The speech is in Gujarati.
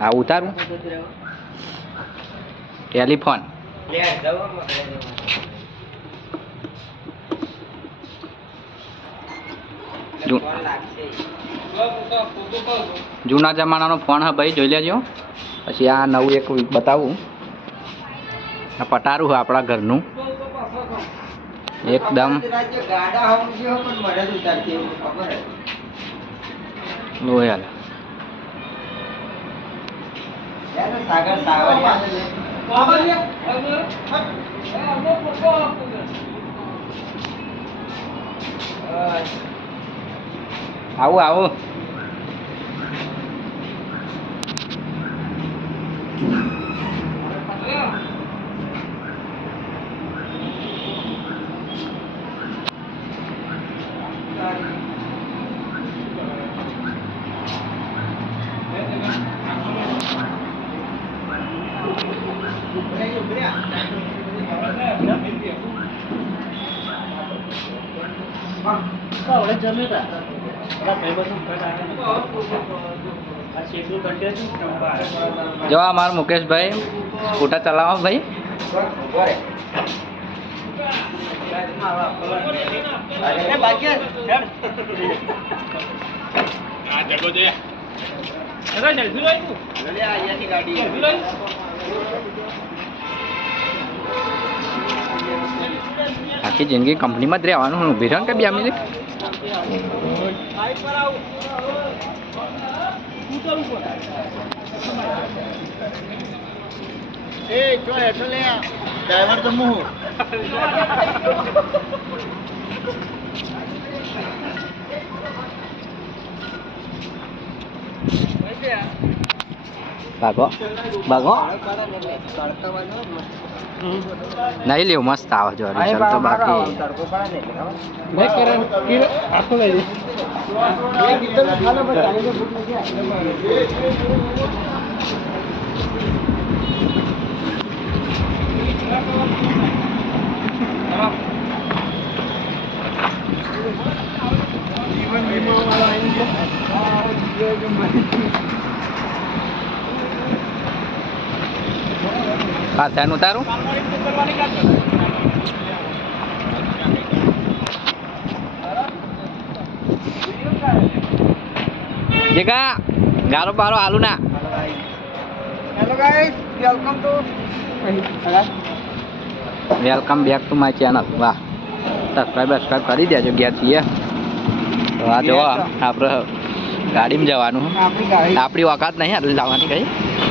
આ ઉતારું ટેલિફોન જૂના જમાનાનો ફોન હા ભાઈ જોઈ લેજો. પછી આ નવું એક બતાવું. આ પટારું છે આપણા ઘરનું એકદમ લોયલ. આવું આવું જો અમારા મુકેશભાઈ સ્કૂટર ચલાવો ભાઈ. આખી જિંદગી કંપનીમાં જ રહેવાનું. ઊભી રહે કે 2 મિનિટ. ડ્રાઈવર તો મું ભાગો ભાગો નહીં લેવું. મસ્ત આવે જો રિઝલ્ટ તો બાકી. પાછળ ઉતારું. જેકા ગારો બારો આલુ ના. Hello guys, welcome back to my channel. વાહ, સબસ્ક્રાઈબ કરી દેજો. ગયા છીએ તો આ જો આપણે ગાડીમાં જવાનું. આપણી ઓકાત નહીં આટલું જવાની કઈ.